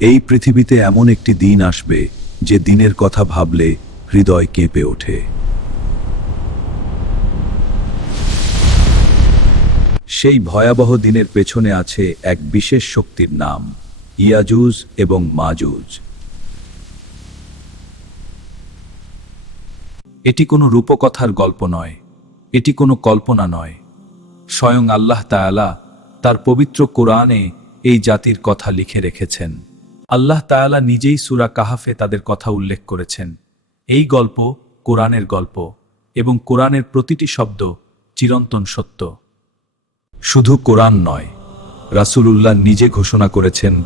এই পৃথিবীতে এমন একটি দিন আসবে যে দিনের কথা ভাবলে হৃদয় কেঁপে ওঠে। সেই ভয়াবহ দিনের পেছনে আছে এক বিশেষ শক্তির নাম ইয়াজুজ এবং মাজুজ। এটি কোনো রূপকথার গল্প নয়, এটি কোনো কল্পনা নয়। স্বয়ং আল্লাহ তাআলা তার পবিত্র কোরআনে এই জাতির কথা লিখে রেখেছেন। আল্লাহ তাআলা নিজেই সূরা কাহাফে তাদের কথা উল্লেখ করেছেন। এই গল্প কোরআনের গল্প, এবং কোরআনের প্রতিটি শব্দ চিরন্তন সত্য। শুধু কোরআন নয়, রাসূলুল্লাহ নিজে ঘোষণা করেছেন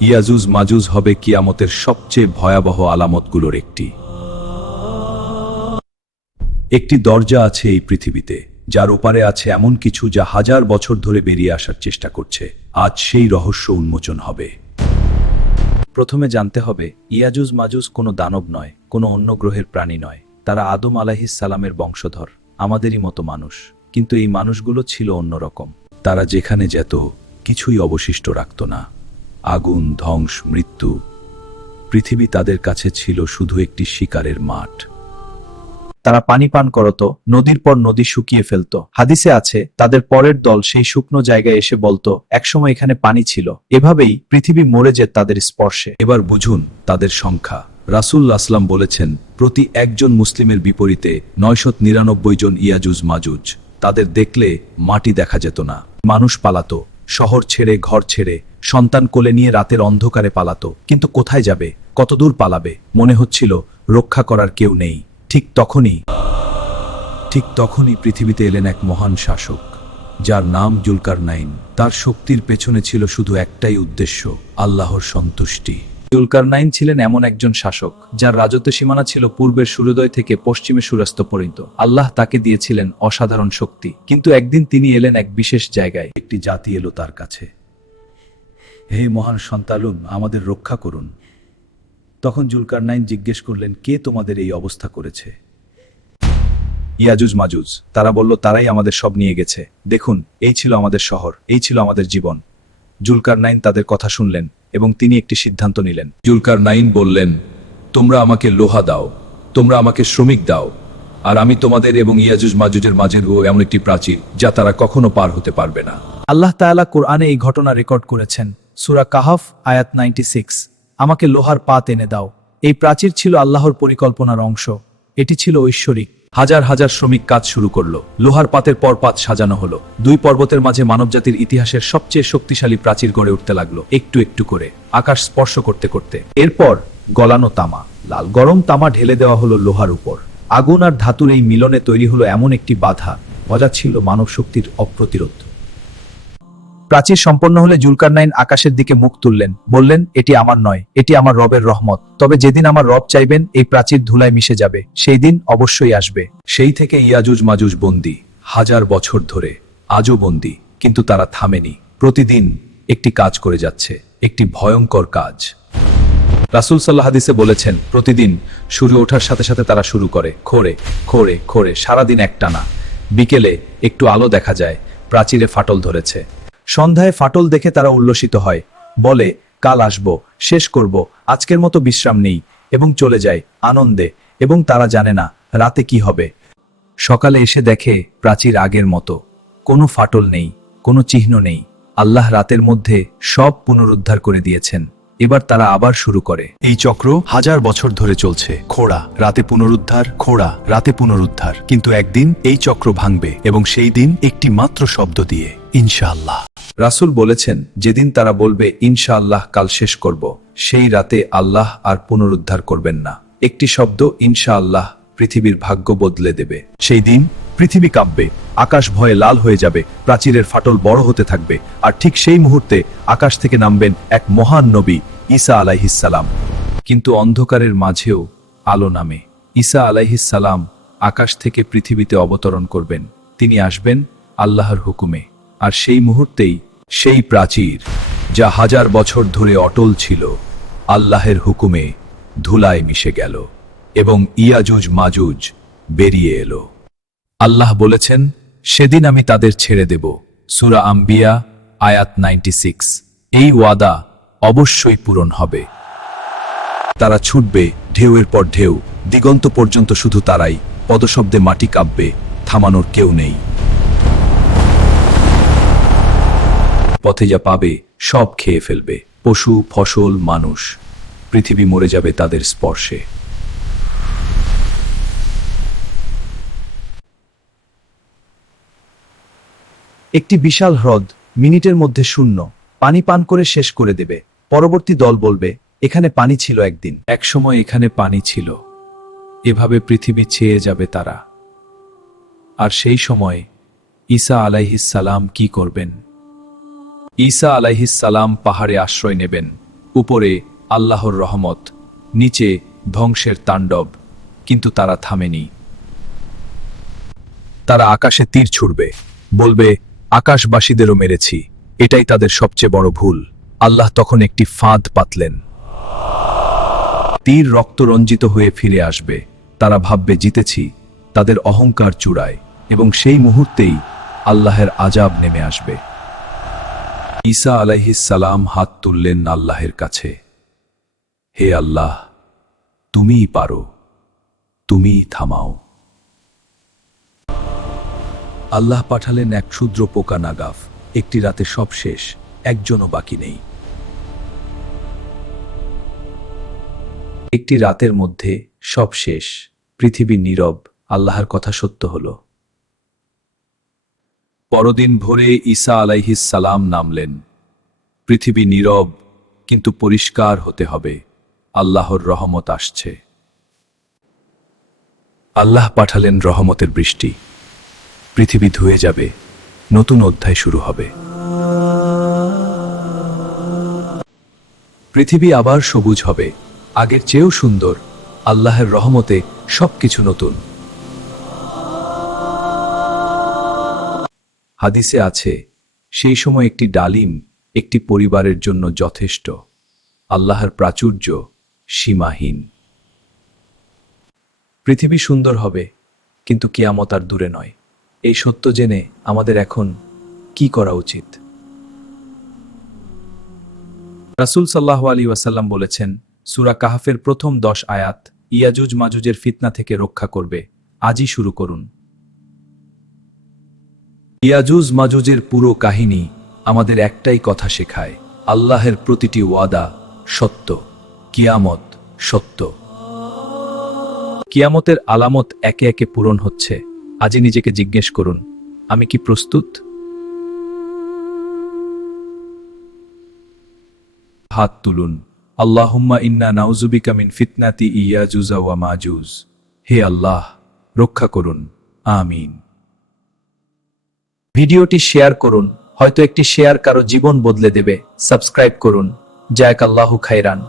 ইয়াজুজ মাজুজ হবে কিয়ামতের সবচেয়ে ভয়াবহ আলামতগুলোর একটি। একটি দরজা আছে এই পৃথিবীতে, যার ওপারে আছে এমন কিছু যা হাজার বছর ধরে বেরিয়ে আসার চেষ্টা করছে। আজ সেই রহস্য উন্মোচন হবে। প্রথমে জানতে হবে, ইয়াজুজ মাজুজ কোনো দানব নয়, কোনো অন্য গ্রহের প্রাণী নয়। তারা আদম আলাইহিস সালামের বংশধর, আমাদেরই মতো মানুষ। কিন্তু এই মানুষগুলো ছিল অন্যরকম। তারা যেখানে যেত কিছুই অবশিষ্ট রাখত না। আগুন, ধ্বংস, মৃত্যু। পৃথিবী তাদের কাছে ছিল শুধু একটি শিকারের মাঠ। তারা পানি পান করত, নদীর পর নদী শুকিয়ে ফেলত। হাদিসে আছে, তাদের পরের দল সেই শুকনো জায়গায় এসে বলতো, একসময় এখানে পানি ছিল। এভাবেই পৃথিবী মরে যেত তাদের স্পর্শে। এবার বুঝুন তাদের সংখ্যা। রাসূলুল্লাহ সাল্লাল্লাহু বলেছেন, প্রতি একজন মুসলিমের বিপরীতে 999 জন ইয়াজুজ মাজুজ। তাদের দেখলে মাটি দেখা যেত না। মানুষ পালাতো, শহর ছেড়ে, ঘর ছেড়ে, সন্তান কোলে নিয়ে রাতের অন্ধকারে পালাতো। কিন্তু কোথায় যাবে, কতদূর পালাবে? মনে হচ্ছিল রক্ষা করার কেউ নেই। ঠিক তখনই পৃথিবীতে এলেন এক মহান শাসক, যার নাম জুলকারনাইন। তার শক্তির পেছনে ছিল শুধু একটাই উদ্দেশ্য, আল্লাহর সন্তুষ্টি। জুলকারনাইন ছিলেন এমন একজন শাসক যার রাজত্ব সীমানা ছিল পূর্বের সূর্যোদয় থেকে পশ্চিমে সূর্যাস্ত পর্যন্ত। আল্লাহ তাকে দিয়েছিলেন অসাধারণ শক্তি। কিন্তু একদিন তিনি এলেন এক বিশেষ জায়গায়। একটি জাতি এলো তার কাছে। হে মহান সন্তান, আমাদের রক্ষা করুন। তখন জুলকারনাইন জিজ্ঞেস করলেন, কে তোমাদের এই অবস্থা করেছে? ইয়াজুজ মাজুজ। তারা বলল, তারাই আমাদের সব নিয়ে গেছে। দেখুন, এই ছিল আমাদের শহর, এই ছিল আমাদের জীবন। জুলকারনাইন তাদের কথা শুনলেন এবং তিনি একটি সিদ্ধান্ত নিলেন। জুলকারনাইন বললেন, তোমরা আমাকে লোহা দাও, তোমরা আমাকে শ্রমিক দাও, আর আমি তোমাদের এবং ইয়াজুজ মাজুজের মাঝের এমন একটি প্রাচীর যা তারা কখনো পার হতে পারবে না। আল্লাহ তাআলা কোরআনে এই ঘটনা রেকর্ড করেছেন। সূরা কাহাফ আয়াত 96। আমাকে লোহার পাত এনে দাও। এই প্রাচীর ছিল আল্লাহর পরিকল্পনার অংশ। এটি ছিল ঐশ্বরিক। হাজার হাজার শ্রমিক কাজ শুরু করলো। লোহার পাতের পর পাত সাজানো হলো। দুই পর্বতের মাঝে মানবজাতির ইতিহাসের সবচেয়ে শক্তিশালী প্রাচীর গড়ে উঠতে লাগলো, একটু একটু করে, আকাশ স্পর্শ করতে করতে। এরপর গলানো তামা, লাল গরম তামা ঢেলে দেওয়া হলো লোহার উপর। আগুন আর ধাতুর এই মিলনে তৈরি হলো এমন একটি বাধা, যা ছিল মানব শক্তির অপ্রতিরোধ। প্রাচীর সম্পন্ন হলে জুলকারনাইন আকাশের দিকে মুখ তুললেন, বললেন, এটি আমার নয়, এটি আমার রবের রহমত। তবে যেদিন আমার রব চাইবেন এই প্রাচীর ধুলায় মিশে যাবে, সেই দিন অবশ্যই আসবে। সেই থেকে ইয়াজুজ মাজুজ বন্দী, হাজার বছর ধরে, আজও বন্দী। কিন্তু তারা থামেনি। প্রতিদিন একটি কাজ করে যাচ্ছে, একটি ভয়ঙ্কর কাজ। রাসূল সাল্লাল্লাহু হাদিসে বলেছেন, প্রতিদিন সূর্য ওঠার সাথে সাথে তারা শুরু করে খোঁড়ে খোঁড়ে খোঁড়ে, সারাদিন একটানা। বিকেলে একটু আলো দেখা যায়, প্রাচীরে ফাটল ধরেছে। সন্ধ্যায় ফাটল দেখে তারা উল্লসিত হয়, বলে, কাল আসব, শেষ করব, আজকের মতো বিশ্রাম নেই, এবং চলে যায় আনন্দে। এবং তারা জানে না রাতে কি হবে। সকালে এসে দেখে প্রাচীর আগের মতো, কোনো ফাটল নেই, কোনো চিহ্ন নেই। আল্লাহ রাতের মধ্যে সব পুনরুদ্ধার করে দিয়েছেন। এবার তারা আবার শুরু করে। এই চক্র হাজার বছর ধরে চলছে। খোঁড়া, রাতে পুনরুদ্ধার, খোঁড়া, রাতে পুনরুদ্ধার। কিন্তু একদিন এই চক্র ভাঙবে, এবং সেই দিন একটি মাত্র শব্দ দিয়ে, ইনশাআল্লাহ। রাসূল বলেছেন, যেদিন তারা বলবে ইনশাআল্লাহ, কাল শেষ করব, সেই রাতে আল্লাহ আর পুনরুদ্ধার করবেন না। একটি শব্দ, ইনশাআল্লাহ, পৃথিবীর ভাগ্য বদলে দেবে। সেই দিন পৃথিবী কাঁপবে, আকাশ ভয়ে লাল হয়ে যাবে, প্রাচীরের ফাটল বড় হতে থাকবে। আর ঠিক সেই মুহূর্তে আকাশ থেকে নামবেন এক মহান নবী, ঈসা আলাইহিস সালাম। কিন্তু অন্ধকারের মাঝেও আলো নামে। ঈসা আলাইহিস সালাম আকাশ থেকে পৃথিবীতে অবতরণ করবেন। তিনি আসবেন আল্লাহর হুকুমে। আর সেই মুহূর্তেই সেই প্রাচীর, যা হাজার বছর ধরে অটল ছিল, আল্লাহের হুকুমে ধুলায় মিশে গেল, এবং ইয়াজুজ মাজুজ বেরিয়ে এলো। আল্লাহ বলেছেন, সেদিন আমি তাদের ছেড়ে দেব। সূরা আম্বিয়া আয়াত 96। এই ওয়াদা অবশ্যই পূরণ হবে। তারা ছুটবে ঢেউয়ের পর ঢেউ, দিগন্ত পর্যন্ত শুধু তারাই, পদশব্দে মাটি কাঁপবে, থামানোর কেউ নেই। পথে যা পাবে সব খেয়ে ফেলবে, পশু, ফসল, মানুষ। পৃথিবী মরে যাবে তাদের স্পর্শে। একটি বিশাল হ্রদ, মিনিটের মধ্যে শূন্য, পানি পান করে শেষ করে দেবে। পরবর্তী দল বলবে, এখানে পানি ছিল একদিন। একসময় এখানে পানি ছিল। এভাবে পৃথিবী ছেয়ে যাবে তারা। আর সেই সময় ঈসা আলাইহিস সালাম কি করবেন? ঈসা আলাইহিস সালাম পাহাড়ে আশ্রয় নেবেন। উপরে আল্লাহর রহমত, নিচে ধ্বংসের তাণ্ডব। কিন্তু তারা থামেনি। তারা আকাশে তীর ছুড়বে, বলবে, আকাশবাসীদেরও মেরেছি, এটাই তাদের সবচেয়ে বড় ভুল। আল্লাহ তখন একটি ফাঁদ পাতলেন। তীর রক্ত রঞ্জিত হয়ে ফিরে আসবে। তারা ভাববে জিতেছি, তাদের অহংকার চূড়ায়, এবং সেই মুহূর্তেই আল্লাহের আযাব নেমে আসবে। ঈসা আলাইহিস সালাম হাত তুললেন আল্লাহের কাছে। হে আল্লাহ, তুমিই পারো, তুমিই থামাও। আল্লাহ পাঠালেন এক ক্ষুদ্র পোকা নাগাফ। একটি রাতে সব শেষ, একজনও বাকি নেই। একটি রাতের মধ্যে সব শেষ, পৃথিবী নীরব। আল্লাহর কথা সত্য হল। পরদিন ভোরে ঈসা আলাইহিস সালাম নামলেন। পৃথিবী নীরব, কিন্তু পরিষ্কার হতে হবে। আল্লাহর রহমত আসছে। আল্লাহ পাঠালেন রহমতের বৃষ্টি। পৃথিবী ধুয়ে যাবে, নতুন অধ্যায় শুরু হবে। পৃথিবী আবার সবুজ হবে, আগের চেয়েও সুন্দর। আল্লাহর রহমতে সবকিছু নতুন। হাদিসে আছে, সেই সময় একটি ডালিম একটি পরিবারের জন্য যথেষ্ট। আল্লাহর প্রাচুর্য সীমাহীন। পৃথিবী সুন্দর হবে, কিন্তু কিয়ামত আর দূরে নয়। এই সত্য জেনে আমাদের এখন কি করা উচিত? রাসূল সাল্লাল্লাহু আলাইহি ওয়াসাল্লাম বলেছেন, সূরা কাহফের প্রথম 10 আয়াত ইয়াজুজ মাজুজের ফিতনা থেকে রক্ষা করবে। আজই শুরু করুন। ইয়াজুজ মাজুজের পুরো কাহিনী আমাদের একটাই কথা শেখায়, আল্লাহের প্রতিটি ওয়াদা সত্য, কিয়ামত সত্য। কিয়ামতের আলামত একে একে পূরণ হচ্ছে। আজই নিজেকে জিজ্ঞেস করুন, আমি কি প্রস্তুত? হাত তুলুন। আল্লাহুম্মা ইন্না নাউযুবিকা মিন ফিতনাতি ইয়াজুজ ওয়া মাজুজ। হে আল্লাহ, রক্ষা করুন। আমিন। ভিডিওটি শেয়ার করুন, হয়তো একটি শেয়ার কারো জীবন বদলে দেবে। সাবস্ক্রাইব করুন। জাযাকাল্লাহু খাইরান।